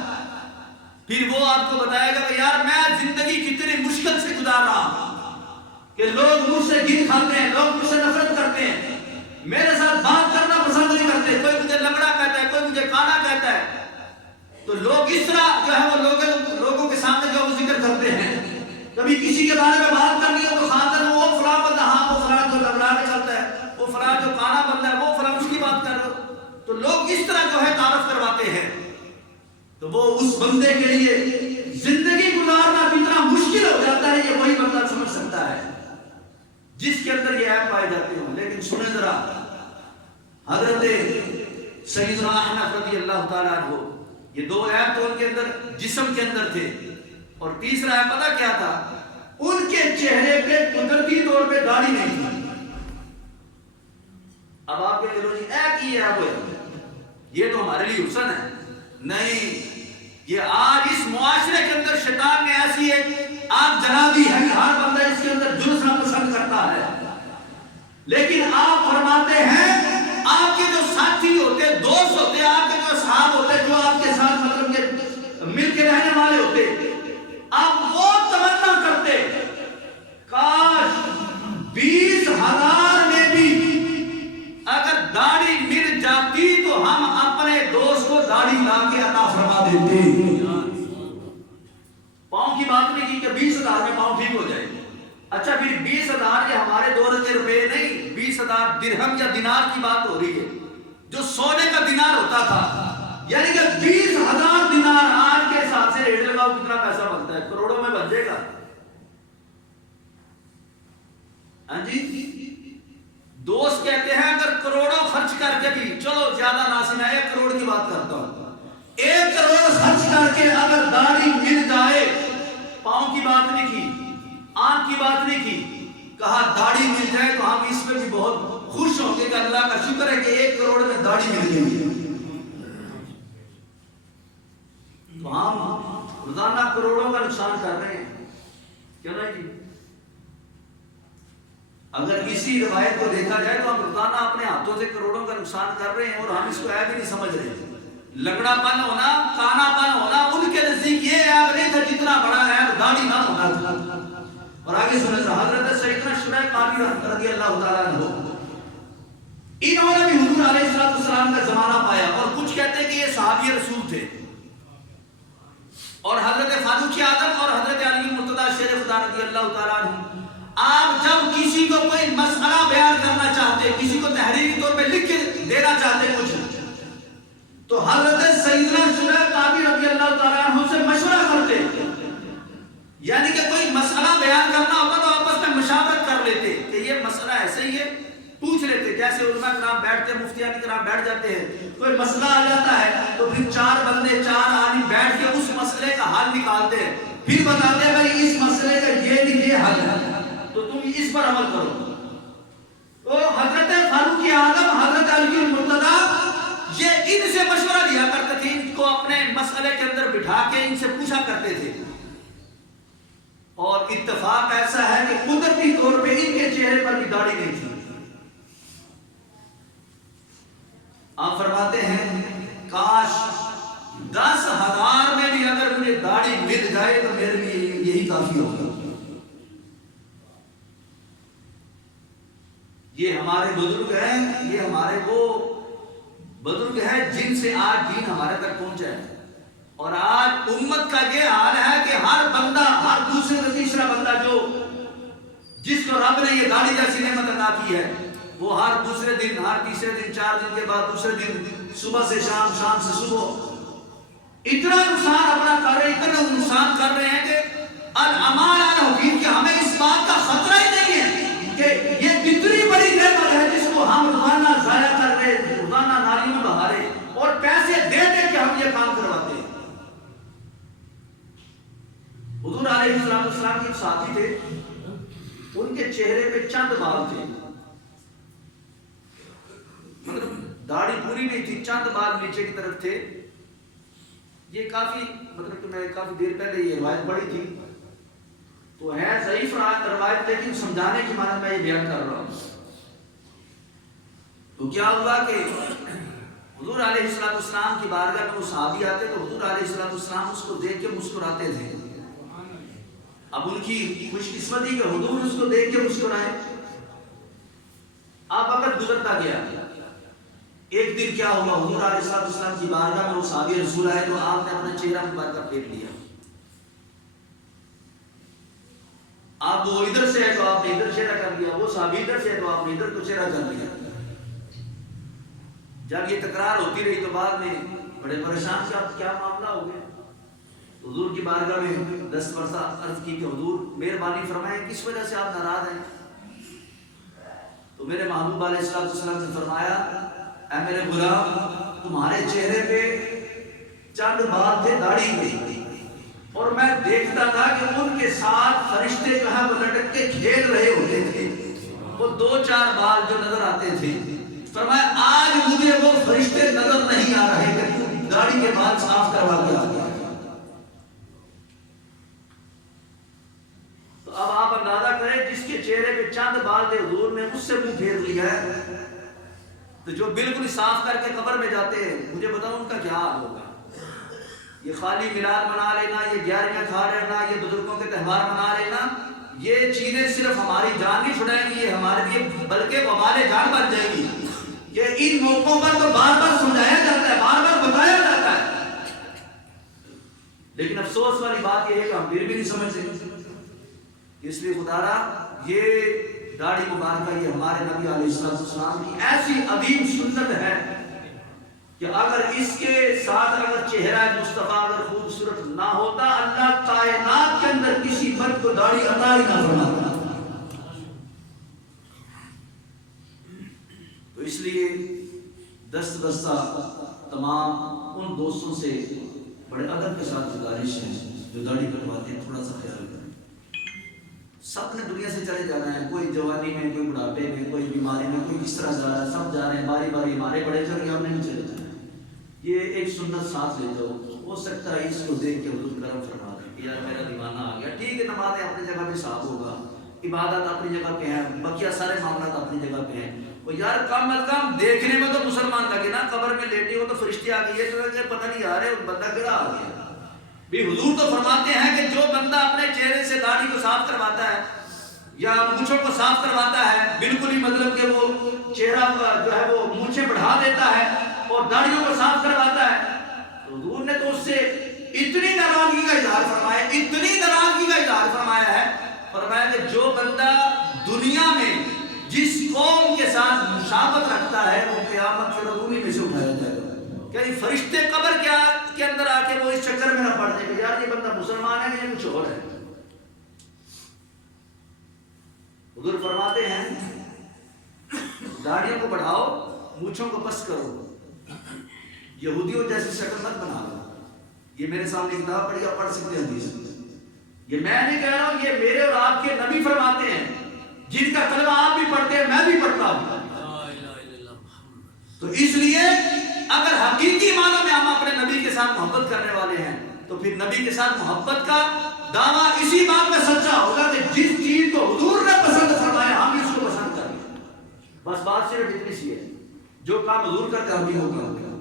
پھر وہ آپ کو بتائے گا کہ یار میں زندگی کتنی مشکل سے گزار رہا ہوں کہ لوگ مجھ سے گن کھاتے ہیں، لوگ مجھ سے نفرت کرتے ہیں، میرے ساتھ بات کرنا پسند نہیں کرتے، کوئی مجھے لنگڑا کہتا ہے، کوئی مجھے کانا کہتا ہے. تو لوگ اس طرح جو ہے وہ لوگوں کے سامنے جو ذکر کرتے ہیں. کبھی کسی کے بارے میں بات کرنی ہو تو خاندان میں وہ فلاں بندہ، ہاں وہ فلاں جو لنگڑا کے چلتا ہے، وہ فلاں جو کانا بندہ ہے، وہ فلاں اس کی بات کر رہے ہو. تو لوگ اس طرح جو ہے تعارف کرواتے ہیں. تو وہ اس بندے کے لیے زندگی گزارنا کتنا مشکل ہو جاتا ہے یہ وہی بندہ سمجھ سکتا ہے جس کے اندر یہ عیب پائے جاتے ہوں. لیکن سنیں ذرا، حضرت سیدنا احنف رضی اللہ تعالیٰ عنہ، یہ دو عیب تو ان کے اندر جسم کے اندر تھے، اور تیسرا عیب پتہ کیا تھا؟ ان کے چہرے پہ قدرتی طور پہ داڑھی نہیں تھی. اب آپ کے دلوں جی اے کی ہے وہ یہ تو ہمارے لیے حسن ہے. نہیں، یہ آج اس معاشرے کے اندر شیطان نے ایسی ایک آگ جلا دی ہے کہ ہر بندہ اس کے اندر جلسنا پسند کرتا ہے. لیکن آپ فرماتے ہیں آپ کے جو ساتھی ہوتے، دوست ہوتے، آپ کے جو اصحاب ہوتے، جو آپ کے ساتھ مطلب کہ مل کے رہنے والے ہوتے، آپ وہ تمنا کرتے کاش 20,000 میں بھی اگر داڑھی مل جاتی تو ہم اپنے دوست کو داڑھی لا کے عطا فرما دیتے. پاؤں کی بات نہیں کی کہ 20,000 میں پاؤں ٹھیک ہو جائے. اچھا پھر 20,000 یہ ہمارے دور کے روپے نہیں، 20,000 درہم یا دینار کی بات ہو رہی ہے جو سونے کا دینار ہوتا تھا. یعنی کہ 20,000 دینار آج کے حساب سے ریٹ لگاؤ کتنا پیسہ بنتا ہے؟ کروڑوں میں بن جائے گا. ہاں جی، دوست کہتے ہیں اگر کروڑوں خرچ کر کے بھی، چلو زیادہ نہ میں 1 کروڑ کی بات کرتا ہوں، 1 کروڑ خرچ کر کے اگر داڑھی مل جائے، پاؤں کی بات نہیں کی، آنکھ کی بات نہیں کی، کہا داڑھی مل جائے تو ہم اس میں بھی بہت خوش ہوں گے کہ اللہ کا شکر ہے کہ 1 کروڑ میں داڑھی مل گئی. تو ہم روزانہ کروڑوں کا نقصان کر رہے ہیں کیا نا جی؟ اگر اسی روایت کو دیکھا جائے تو ہم روزانہ اپنے ہاتھوں سے کروڑوں کا نقصان کر رہے ہیں اور ہم اس کو عیب ہی نہیں سمجھ رہے. لنگڑا پن ہونا، کانا پن ہونا ان کے نزدیک یہ عیب نہیں تھا جتنا بڑا عیب داڑھی نہ ہونا تھا. اور آگے سنیں حضرت سیدنا شریح قاضی رضی اللہ تعالیٰ عنہ، انہوں نے بھی حضور علیہ السلام کا زمانہ پایا، اور کچھ کہتے ہیں کہ یہ صحابی رسول تھے، اور حضرت فاروق اعظم اور حضرت علی مرتضیٰ شیر خدا رضی اللہ تعالیٰ عنہ، آپ جب کسی کو کوئی مسئلہ بیان کرنا چاہتے، کسی کو تحریری طور پہ لکھ کے دینا چاہتے کچھ، تو حضرت سیدنا شریح قاضی رضی اللہ تعالیٰ عنہ سے مشورہ کرتے. یعنی کہ کوئی مسئلہ بیان کرنا ہوتا تو آپس میں مشاورت کر لیتے کہ یہ مسئلہ ایسے ہی ہے، پوچھ لیتے. جیسے علماء کرام بیٹھتے، مفتیان کرام بیٹھ جاتے ہیں، کوئی مسئلہ آ جاتا ہے تو پھر 4 بندے 4 آدمی بیٹھ کے اس مسئلے کا حل نکالتے ہیں، پھر بتاتے ہیں بھائی اس مسئلے کا یہ حل ہے تو تم اس پر عمل کرو. تو حضرت فاروق اعظم، حضرت علی مرتضیٰ یہ ان سے مشورہ لیا کرتے تھے، ان کو اپنے مسئلے کے اندر بٹھا کے ان سے پوچھا کرتے تھے. اور اتفاق ایسا ہے کہ قدرتی طور پہ ان کے چہرے پر بھی داڑھی نہیں تھی. آپ فرماتے ہیں کاش 10,000 میں بھی اگر مجھے داڑھی مل جائے تو میرے لیے یہی کافی ہوگا. یہ ہمارے بزرگ ہیں، یہ ہمارے وہ بزرگ ہیں جن سے آج دین ہمارے تک پہنچا ہے. اور آج امت کا یہ حال ہے کہ ہر بندہ، ہر دوسرے سے تیسرا بندہ جو جس کو رب نے یہ داڑھی جیسی نعمت عطا کی ہے، وہ ہر دوسرے دن، ہر تیسرے دن، 4 دن کے بعد دوسرے دن، صبح سے شام، شام سے صبح اتنا نقصان اپنا کر رہے ہیں، اتنا نقصان کر رہے ہیں کہ الامان الحقیق کہ ہمیں اس بات کا خطرہ ہی نہیں ہے کہ یہ کتنی بڑی نعمت ہے جس کو ہم روزانہ ضائع کر رہے، روزانہ نالیوں میں بہا رہے اور پیسے دے دے کے ہم یہ کام کرواتے ہیں. حضور علیہ السلام کے ساتھی تھے، ان کے چہرے پہ چند بال تھے، مطلب داڑھی پوری نہیں تھی، چند بال نیچے کی طرف تھے. یہ کافی مطلب کہ میں کافی دیر پہلے یہ روایت پڑھی تھی، تو ہے ضعیف روایت، لیکن سمجھانے کی معنی میں یہ بیان کر رہا ہوں. تو کیا ہوا کہ حضور علیہ السلام کی بارگاہ میں وہ صحابی آتے تو حضور علیہ السلام اس کو دیکھ کے مسکراتے تھے. اب ان کی خوش قسمتی کہ حضور اس کو دیکھ کے مسکرائے. اب وقت گزرتا گیا. ایک دن کیا ہوا، حضور علیہ السلام کی بارگاہ میں وہ صحابی رسول آئے تو آپ نے اپنا چہرہ مبارکہ پھیر لیا. آپ وہ ادھر سے ہے تو آپ نے ادھر چہرہ کر لیا، وہ صحابی ادھر سے ہے تو آپ نے ادھر کو چہرہ کر لیا. جب یہ تکرار ہوتی رہی تو بعد میں بڑے پریشان سے آپ کیا معاملہ ہو گیا. حضور کی بارگاہ میں 10 مرتبہ عرض کی کہ حضور مہربانی فرمائیں کس وجہ سے آپ ناراض ہیں. تو میرے محبوب علیہ السلام نے فرمایا اے میرے غلام، تمہارے چہرے پہ چند بال تھے داڑھی پہ، اور میں دیکھتا تھا کہ ان کے ساتھ فرشتے جو ہیں وہ لٹک کے کھیل رہے ہوتے تھے، وہ 2-4 بال جو نظر آتے تھے. فرمایا آج مجھے وہ فرشتے نظر نہیں آ رہے کہ تو داڑھی کے بال صاف کروا کے آ گیا. تو اب آپ اندازہ کریں جس کے چہرے پہ چند بال تھے حضور نے اس سے منہ پھیر لیا ہے، تو جو بالکل صاف کر کے قبر میں جاتے ہیں مجھے بتاؤ ان کا کیا حال ہوگا. یہ خالی میلاد منا لینا، یہ 11ویں کھا لینا، یہ بزرگوں کے تہوار منا لینا، یہ چیزیں صرف ہماری جان نہیں چھڑائیں گی، یہ ہمارے لیے بلکہ وبال جان بن جائے گی. کہ ان موقعوں پر تو بار بار سمجھایا جاتا ہے، بار بار بتایا جاتا ہے، لیکن افسوس والی بات یہ ہے کہ ہم پھر بھی نہیں سمجھتے. اس لیے خدا را یہ داڑھی مبارکہ یہ ہمارے نبی علیہ السلام کی ایسی عظیم سنت ہے کہ اگر اس کے ساتھ اگر چہرہ مصطفیٰ اگر خوبصورت نہ ہوتا، اللہ کائنات کے اندر کسی مرد کو داڑھی عطا ہی نہ فرماتا. تو اس لیے دستہ تمام ان دوستوں سے بڑے ادب کے ساتھ گزارش ہے جو داڑھی کٹواتے ہیں تھوڑا سا خیال کریں. سب نے دنیا سے چلے جانا ہے، کوئی جوانی میں، کوئی بڑھاپے میں، کوئی بیماری میں، کوئی کس طرح جا رہا ہے، سب جا رہے ہیں باری باری. ہمارے بڑے چل گئے، ہم نہیں چلے جانا ہے. یہ ایک سنت ساتھ لے جاؤ، ہو سکتا ہے اس کو دیکھ کے حضور کرم فرما دیں کہ یار میرا دیوانہ آ گیا. ٹھیک ہے، نمازیں اپنی جگہ پہ صاف ہوگا، عبادت اپنی جگہ پہ ہیں، بقیہ سارے معاملات اپنی جگہ پہ ہیں. وہ یار کم از کم دیکھنے میں تو مسلمان لگے نا. قبر میں لیٹی ہو تو فرشتے آ گئی ہے تو پتہ نہیں آ رہے بندہ کیڑا آ گیا. بھی حضور تو فرماتے ہیں کہ جو بندہ اپنے چہرے سے داڑھی کو صاف کرواتا ہے یا مونچھوں کو صاف کرواتا ہے، بالکل ہی مطلب کہ وہ چہرہ جو ہے وہ مونچھیں بڑھا دیتا ہے اور داڑھیوں کو صاف کرواتا ہے، تو حضور نے تو اس سے اتنی ناراضگی کا اظہار فرمایا، اتنی ناراضگی کا اظہار فرمایا ہے، فرمایا کہ جو بندہ دنیا میں جس قوم کے ساتھ مشابہت رکھتا ہے وہ قیامت کے رومی میں سے اٹھایا جائے گا. کہ فرشتے قبر کے اندر آ کے وہ اس چکر میں نہ پڑ جائے کہ یار یہ بندہ مسلمان ہے یا کچھ اور ہے. حضور فرماتے ہیں داڑھیوں کو بڑھاؤ، مونچھوں کو پس کرو، یہودیوں جیسی شکل مت بنا لو. یہ میرے سامنے کتاب پڑھی، آپ پڑھ سکتے ہیں حدیث. یہ میں نہیں کہہ رہا ہوں، یہ میرے اور آپ کے نبی فرماتے ہیں جن کا کلمہ آپ بھی پڑھتے ہیں، میں بھی پڑھتا ہوں. تو اس لیے اگر حقیقی معنوں میں ہم اپنے نبی کے ساتھ محبت کرنے والے ہیں تو پھر نبی کے ساتھ محبت کا دعویٰ اسی بات میں سچا ہوگا کہ جس چیز کو حضور نے پسند فرمایا ہم اس کو پسند کریں. بس بات صرف اتنی سی ہے، جو کام حضور کرتے ہم بھی وہ کام کریں.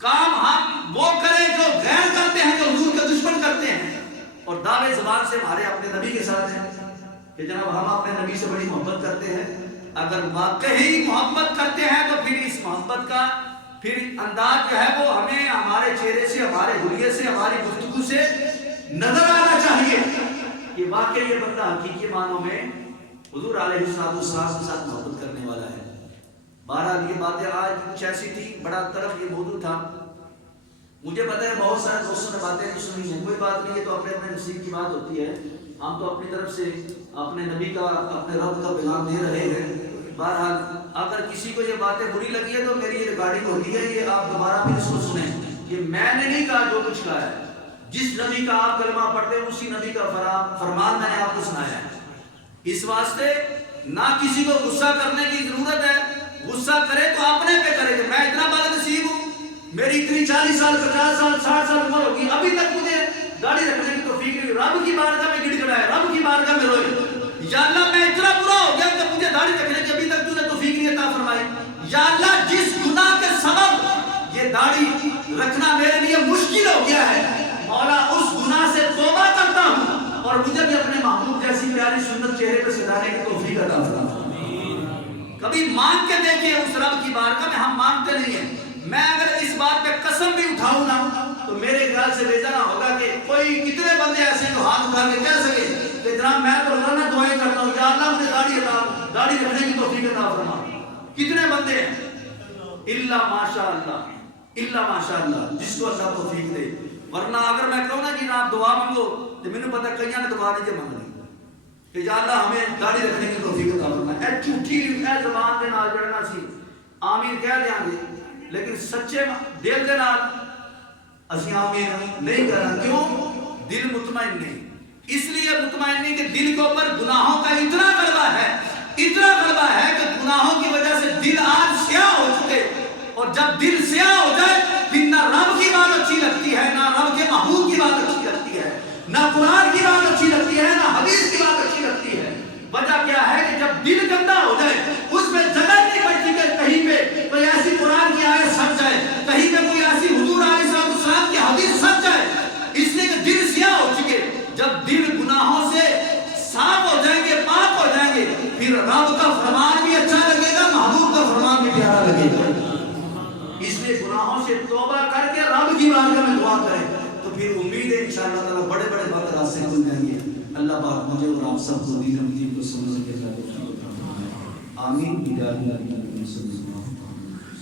کام ہم وہ کریں جو غیر کرتے ہیں، جو حضور کے دشمن کرتے ہیں، اور دعوے زبان سے ہمارے اپنے نبی کے ساتھ ہیں. کہ جناب ہم اپنے نبی سے بڑی محبت کرتے ہیں. اگر واقعی محبت کرتے ہیں تو پھر اس محبت کا پھر انداز جو ہے وہ ہمیں ہمارے چہرے سے، ہمارے حلیے سے، ہماری گفتگو سے نظر آنا چاہیے کہ واقعی یہ بندہ حقیقی معنوں میں حضور علیہ الصلوۃ والسلام کے ساتھ محبت کرنے والا ہے. بہرحال یہ باتیں آج کچھ ایسی تھی، بڑا طرف یہ موضوع تھا. مجھے پتہ ہے بہت سارے دوستوں نے باتیں نہیں سنی ہیں، کوئی بات نہیں، یہ تو اپنے اپنے نصیب کی بات ہوتی ہے. ہم تو اپنی طرف سے اپنے نبی کا، اپنے رب کا پیغام دے رہے ہیں. بہرحال اگر کسی کو یہ باتیں بری لگی ہے تو میری یہ ریکارڈنگ ہوتی ہے، یہ آپ دوبارہ بھی اس کو سنیں. یہ میں نے نہیں کہا، جو کچھ کہا ہے، جس نبی کا آپ کلمہ پڑھتے ہیں اسی نبی کا فرمان میں نے آپ کو سنایا ہے. اس واسطے نہ کسی کو غصہ کرنے کی ضرورت ہے. غصہ کرے تو اپنے پہ کرے کہ میں اتنا بد نصیب ہوں، میری اتنی 40 سال 50 سال 60 سال عمر ہوگی، ابھی تک مجھے گاڑی رکھنے کی توفیق نہیں. رب کی بارگاہ میں گڑ گڑائے، رب کی بارگاہ میں روئے، یا اللہ میں اتنا برا ہو گیا کہ مجھے داڑھی رکھنے کی ابھی تک تو نے توفیق نہیں عطا فرمائی. یا اللہ جس گناہ کے سبب یہ داڑھی رکھنا میرے لیے مشکل ہو گیا ہے، مولا اس گناہ سے توبہ کرتا ہوں اور مجھے بھی اپنے محبوب جیسی پیاری سنت چہرے پہ سجانے کی توفیق عطا فرما. کبھی مانگ کے دیکھیں اس رب کی بارگاہ میں، ہم مانگتے نہیں ہیں. میں اگر اس بات پہ قسم بھی اٹھاؤں نا تو میرے خیال سے بے جانا ہوگا کہ کوئی کتنے بندے ایسے جو ہاتھ اٹھا کے کہہ سکے کہ جناب میں تو روزانہ دعائیں کرتا ہوں یا اللہ مجھے داڑھی رکھنے کی توفیق عطا فرما. کتنے بندے ہیں؟ الا ماشاء اللہ، الا ماشاء اللہ، جس کو اللہ توفیق دے. ورنہ اگر میں کہوں نا کہ آپ دعا مانگو تو مجھے پتا کئیاں نے دعا نہیں مانگنی کہ یا اللہ ہمیں داڑھی رکھنے کی توفیق عطا فرما. اے جھوٹی اے زبان دے نال جڑنا سی آمین کہہ دیاں گے، لیکن سچے دل دے نال اسی آمین نہیں کرنا. کیوں؟ دل مطمئن نہیں. اس لیے مطمئن نہیں کہ دل کے اوپر گناہوں کا اتنا غلبہ ہے، اتنا غلبہ ہے کہ گناہوں کی وجہ سے دل آج سیاہ ہو چکے. اور جب دل سیاہ ہو جائے پھر نہ رب کی بات اچھی لگتی ہے، نہ رب کے محبوب کی بات اچھی لگتی ہے، نہ قرآن کی بات اچھی لگتی ہے، نہ حدیث کی بات اچھی لگتی ہے. وجہ کیا ہے کہ جب دل گندا ہو جائے اس میں جگہ نہیں بچتی کہ کہیں پہ کوئی ایسی قرآن کی آیت سچ جائے، کہیں پہ کوئی ایسی حضور علیہ السلام کی حدیث سچ جائے. اس لیے کہ دل سیاہ ہو چکے. جب دل گناہوں سے صاف ہو جائیں گے، پاک ہو جائیں گے، پھر رب کا فرمان بھی اچھا لگے گا، محبوب کا فرمان بھی پیارا لگے گا. اس لیے گناہوں سے توبہ کر کے رب کی بارگاہ میں دعا کریں تو پھر امید ہے انشاءاللہ تعالی بڑے بڑے بات راستے کھل جائیں گے. اللہ پاک مجھے اور آپ سب کو دین و دین کو سمجھ کے آمین.